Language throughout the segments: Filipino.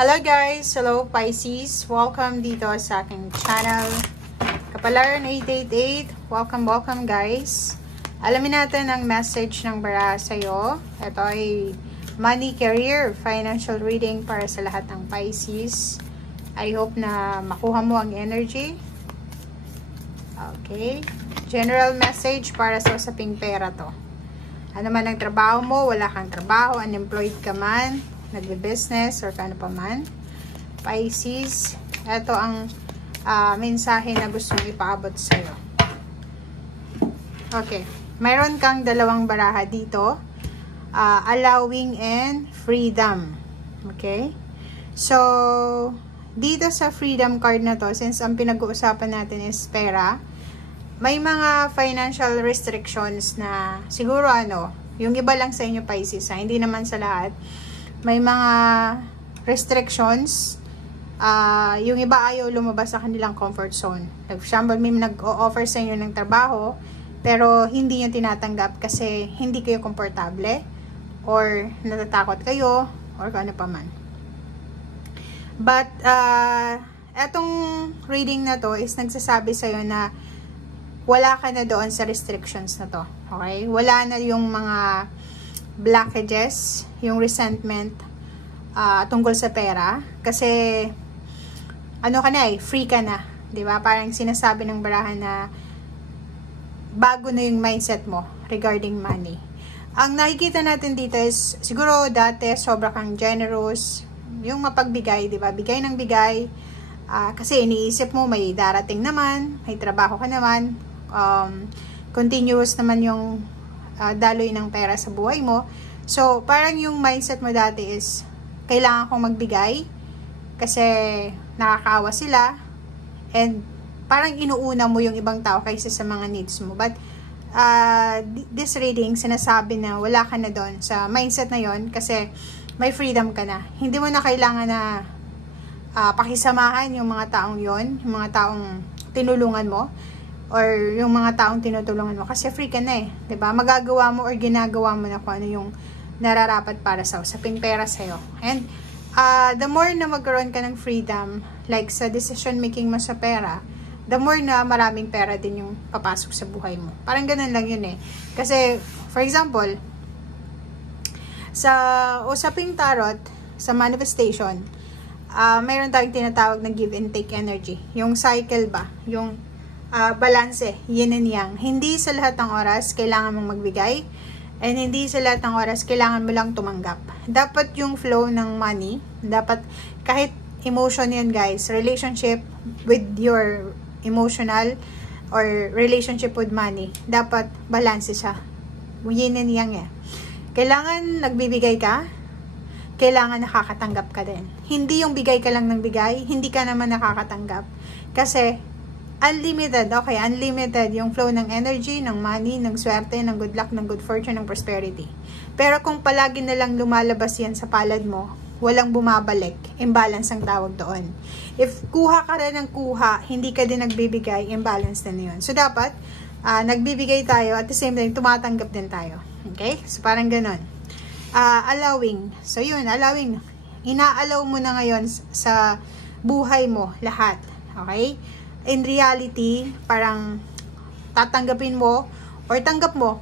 Hello guys! Hello Pisces! Welcome dito sa aking channel. Kapalaran 888. Welcome guys. Alamin natin ang message ng bara sa'yo. Ito ay money, career, financial reading para sa lahat ng Pisces. I hope na makuha mo ang energy. Okay. General message para sa usaping pera to. Ano man ang trabaho mo, wala kang trabaho, unemployed ka man, nagbe-business or kano pa man. Pisces, ito ang mensahe na gusto mong ipaabot sa'yo. Okay. Mayroon kang dalawang baraha dito. Allowing and freedom. Okay? So, dito sa freedom card na to, since ang pinag-uusapan natin is pera, may mga financial restrictions na siguro yung iba lang sa inyo Pisces, hindi naman sa lahat. May mga restrictions, yung iba ayaw lumabas sa kanilang comfort zone. For example, may nag-o-offer sa inyo ng trabaho, pero hindi yung tinatanggap kasi hindi kayo komportable, or natatakot kayo, or ano pa man. But, etong reading na to is nagsasabi sa'yo na wala ka na doon sa restrictions na to. Okay? Wala na yung mga blockages, yung resentment tungkol sa pera. Kasi, free ka na. Diba? Parang sinasabi ng barahan na bago na yung mindset mo regarding money. Ang nakikita natin dito is, siguro dati sobra kang generous, yung mapagbigay, diba? Bigay ng bigay. Kasi iniisip mo, may darating naman, may trabaho ka naman, continuous naman yung daloy ng pera sa buhay mo. So, parang yung mindset mo dati is, kailangan kong magbigay kasi nakakaawa sila, and parang inuuna mo yung ibang tao kaysa sa mga needs mo. But, this reading, sinasabi na wala ka na doon sa mindset na yon kasi may freedom ka na. Hindi mo na kailangan na pakisamahan yung mga taong yon, yung mga taong tinulungan mo, or yung mga taong tinutulungan mo, kasi free ka na eh, 'di ba? Magagawa mo or ginagawa mo na kung ano yung nararapat para sa usaping pera sa'yo. And the more na magkaroon ka ng freedom, like sa decision making mo sa pera, the more na maraming pera din yung papasok sa buhay mo. Parang ganun lang yun eh. Kasi, for example, sa usaping tarot, sa manifestation, mayroon tayong tinatawag na give and take energy. Yung cycle ba? Yung balanse, yin and yang. Hindi sa lahat ng oras kailangan mong magbigay, and hindi sa lahat ng oras kailangan mo lang tumanggap. Dapat yung flow ng money, dapat kahit emotion yan guys, relationship with your emotional or relationship with money, dapat balanse siya. Yin and yang eh. Kailangan nagbibigay ka, kailangan nakakatanggap ka din. Hindi yung bigay ka lang ng bigay, hindi ka naman nakakatanggap. Kasi unlimited, okay, unlimited yung flow ng energy, ng money, ng swerte, ng good luck, ng good fortune, ng prosperity. Pero kung palagi na lang lumalabas yan sa palad mo, walang bumabalik, imbalance ang tawag doon. If kuha ka rin ng kuha, hindi ka din nagbibigay, imbalance na yun. So dapat, nagbibigay tayo, at the same time, tumatanggap din tayo. Okay? So parang ganun. Allowing. So yun, allowing. Ina-allow mo na ngayon sa buhay mo, lahat. Okay? In reality, parang tatanggapin mo or tanggap mo,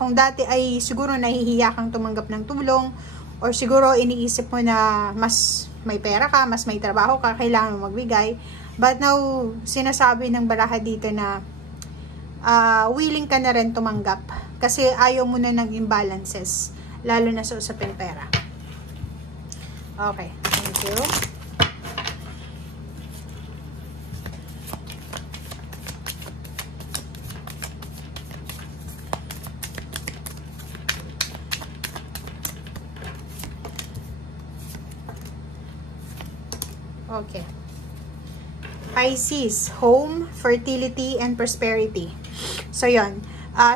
kung dati ay siguro nahihiya kang tumanggap ng tulong, or siguro iniisip mo na mas may pera ka, mas may trabaho ka, kailangan mo magbigay. But now, sinasabi ng baraha dito na willing ka na rin tumanggap kasi ayaw mo na ng imbalances, lalo na sa usaping pera. Okay, thank you. Okay. Pisces, home, fertility, and prosperity. So, yun.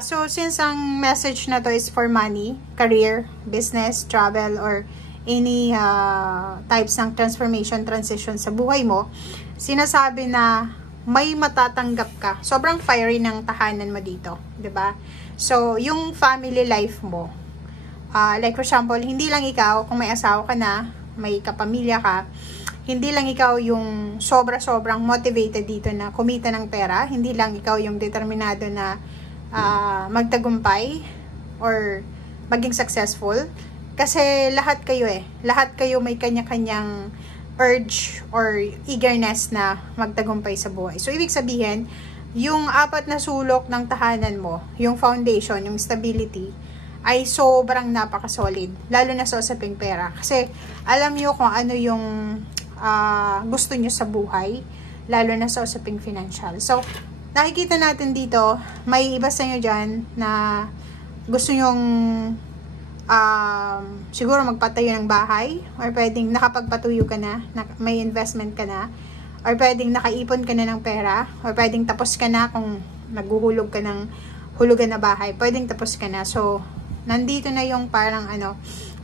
So, since ang message na to is for money, career, business, travel, or any types ng transformation, transition sa buhay mo, sinasabi na may matatanggap ka. Sobrang fiery ng tahanan mo dito. 'Di ba? So, yung family life mo, like for example, hindi lang ikaw, kung may asawa ka na, may kapamilya ka, hindi lang ikaw yung sobra-sobrang motivated dito na kumita ng pera, hindi lang ikaw yung determinado na magtagumpay or maging successful. Kasi lahat kayo may kanya-kanyang urge or eagerness na magtagumpay sa buhay. So, ibig sabihin, yung 4 na sulok ng tahanan mo, yung foundation, yung stability, ay sobrang napaka-solid. Lalo na sa usaping pera. Kasi, alam nyo kung ano yung gusto nyo sa buhay, lalo na sa usaping financial. So, nakikita natin dito, may iba sa inyo dyan na gusto nyong siguro magpatayo ng bahay, or pwedeng nakapagpatuyo ka na, may investment ka na, or pwedeng nakaipon ka na ng pera, or pwedeng tapos ka na kung naghuhulog ka ng hulugan na bahay, pwedeng tapos ka na. So, nandito na yung parang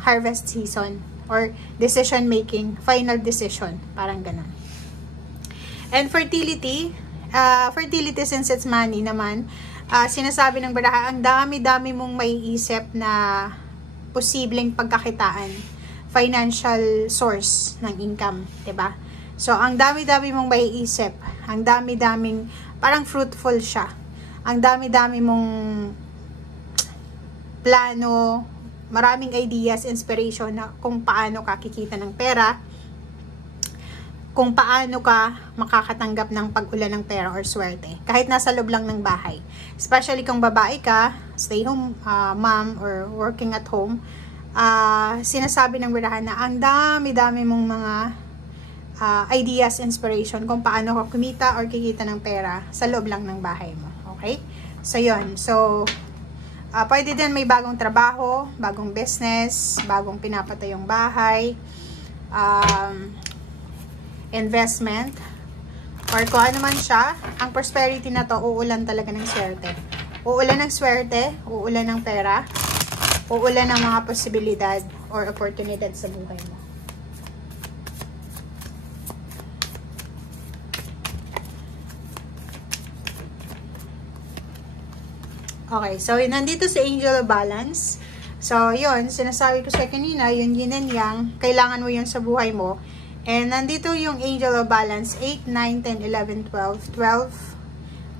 harvest season, or decision making, final decision, parang ganun. And fertility since it's money naman, sinasabi ng baraha, ang dami-dami mong maiisip na posibleng pagkakitaan, financial source ng income, 'di ba? So, ang dami-dami mong maiisip, ang dami-daming, parang fruitful siya. Ang dami-dami mong plano, maraming ideas, inspiration na kung paano ka kikita ng pera, kung paano ka makakatanggap ng pag-ulan ng pera or swerte. Kahit nasa loob lang ng bahay. Especially kung babae ka, stay home mom or working at home, sinasabi ng birahan na ang dami-dami mong mga ideas, inspiration kung paano ka kumita or kikita ng pera sa loob lang ng bahay mo. Okay? So, yun. So, pwede din may bagong trabaho, bagong business, bagong pinapatayong bahay, investment, or kung ano man siya. Ang prosperity na to, uulan talaga ng swerte. Uulan ng swerte, uulan ng pera, uulan ng mga posibilidad or oportunidad sa buhay mo. Okay, so nandito si Angel of Balance. So, yun, sinasabi ko sa kanina, yung yin and yang, kailangan mo yun sa buhay mo. And nandito yung Angel of Balance, 8, 9, 10, 11, 12, 12,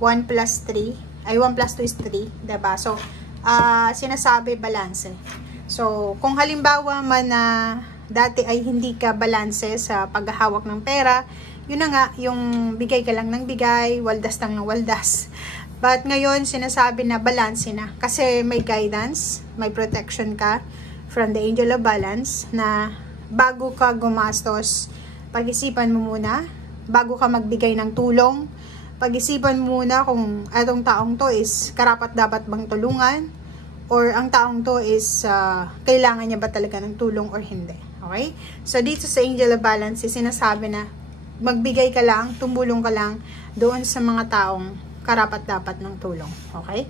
1 plus 3, ay 1 plus 2 is 3, diba? So, sinasabi balance. So, kung halimbawa man na dati ay hindi ka balanse sa paghahawak ng pera, yun na nga, yung bigay ka lang ng bigay, waldas lang ng waldas. But ngayon, sinasabi na balance na. Kasi may guidance, may protection ka from the Angel of Balance na bago ka gumastos, pag-isipan mo muna. Bago ka magbigay ng tulong, pag-isipan mo muna kung atong taong to is karapat-dapat bang tulungan, or ang taong to is kailangan niya ba talaga ng tulong or hindi. Okay? So, dito sa Angel of Balance, sinasabi na magbigay ka lang, tumulong ka lang doon sa mga taong karapat-dapat ng tulong. Okay?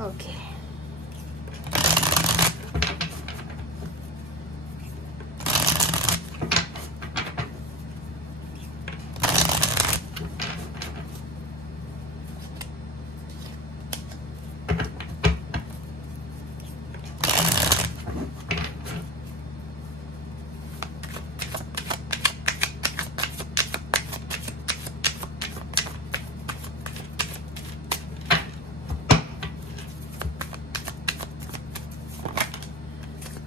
Okay.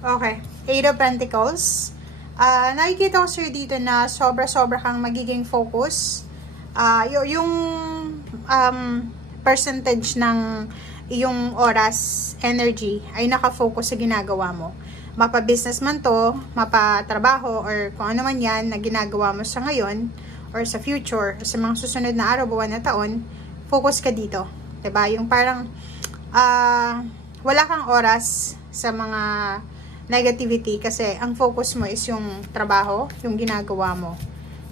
Okay, 8 of Pentacles. Nakikita ko sa'yo dito na sobra-sobra kang magiging focus. Yung percentage ng iyong oras, energy, ay nakafocus sa ginagawa mo. Mapa-business man to, mapa-trabaho, or kung ano man yan na ginagawa mo sa ngayon, or sa future, sa mga susunod na araw, buwan na taon, focus ka dito. Diba? Yung parang, wala kang oras sa mga negativity kasi ang focus mo is yung trabaho, yung ginagawa mo.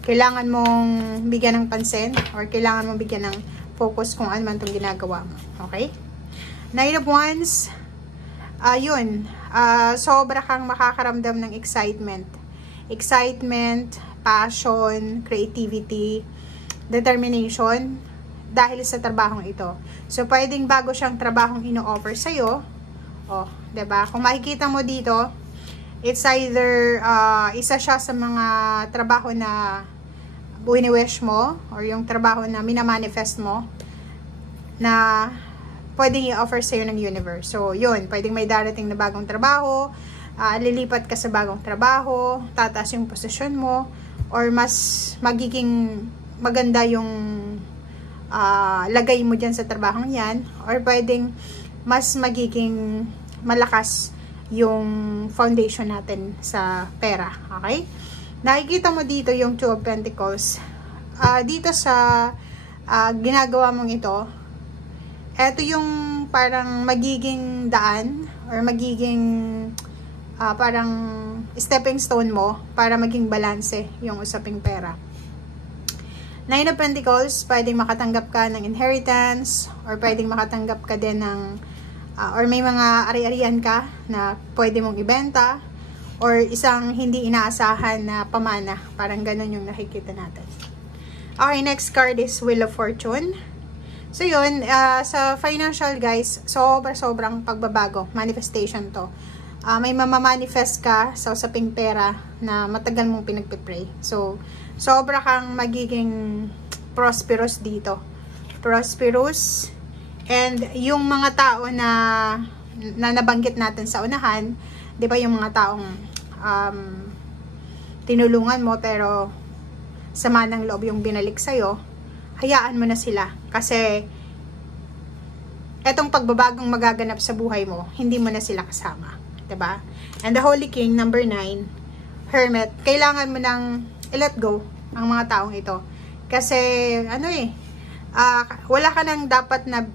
Kailangan mong bigyan ng pansin or kailangan mong bigyan ng focus kung ano man itong ginagawa mo. Okay? 9 of Wands, sobra kang makakaramdam ng excitement. Excitement, passion, creativity, determination dahil sa trabahong ito. So, pwedeng bago siyang trabahong ino-offer sa'yo, Oh, 'di ba? Kung makikita mo dito, it's either isa siya sa mga trabaho na wini-wish mo or yung trabaho na minamanifest mo na pwedeng i-offer sa'yo ng universe. So, yun, pwedeng may darating na bagong trabaho, lilipat ka sa bagong trabaho, tataas yung posisyon mo, or mas magiging maganda yung lagay mo dyan sa trabahong yan, or pwedeng mas magiging malakas yung foundation natin sa pera. Okay? Nakikita mo dito yung Two of Pentacles. Dito sa ginagawa mong ito, eto yung parang magiging daan or magiging parang stepping stone mo para maging balanse yung usaping pera. Nine of Pentacles, pwedeng makatanggap ka ng inheritance or pwedeng makatanggap ka din ng or may mga ari-arian ka na pwede mong ibenta or isang hindi inaasahan na pamana. Parang ganun yung nakikita natin. Okay, next card is Wheel of Fortune. So yun, sa financial guys, sobrang pagbabago, manifestation to. May mamamanifest ka sa usaping pera na matagal mong pinagpipray. So, sobra kang magiging prosperous dito. Prosperous. And yung mga tao na nabanggit natin sa unahan, di ba yung mga taong tinulungan mo pero sama ng loob yung binalik sa'yo, hayaan mo na sila. Kasi etong pagbabagong magaganap sa buhay mo, hindi mo na sila kasama. Diba? And the Holy King, number 9, Hermit, kailangan mo nang i-let go ang mga taong ito. Kasi, wala ka nang dapat na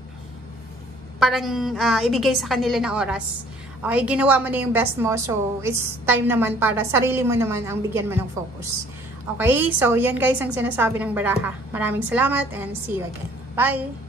parang ibigay sa kanila na oras. Okay, ginawa mo na yung best mo, so it's time naman para sarili mo naman ang bigyan mo ng focus. Okay, so yan guys ang sinasabi ng baraha. Maraming salamat and see you again. Bye!